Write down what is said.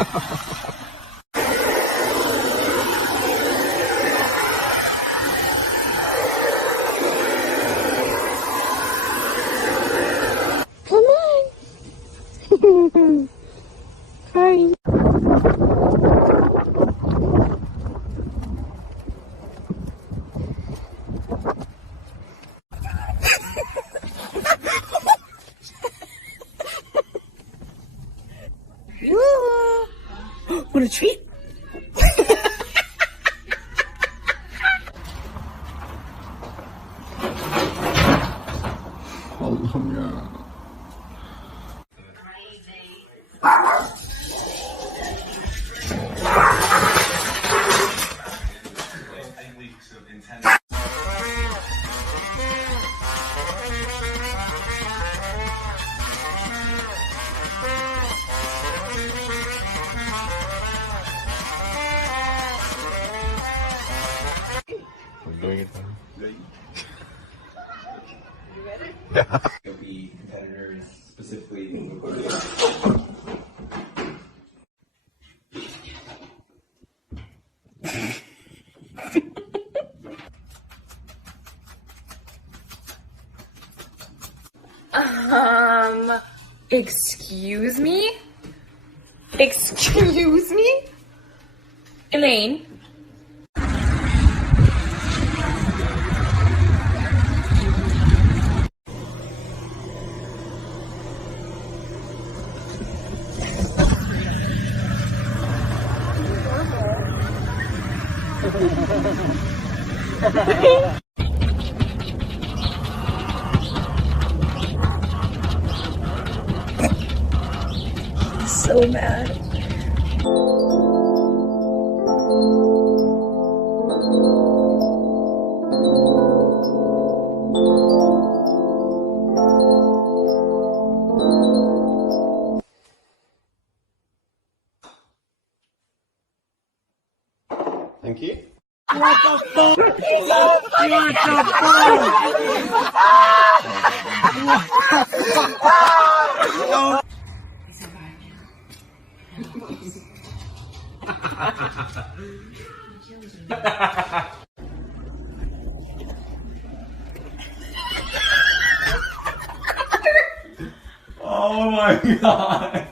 Come on. Sorry. What a treat! Allah'ım I'm doing it now. Yeah. There'll be competitors specifically. Excuse me? Excuse me? Elaine? So mad. Thank you. What the fuck? What the fuck? Oh my god!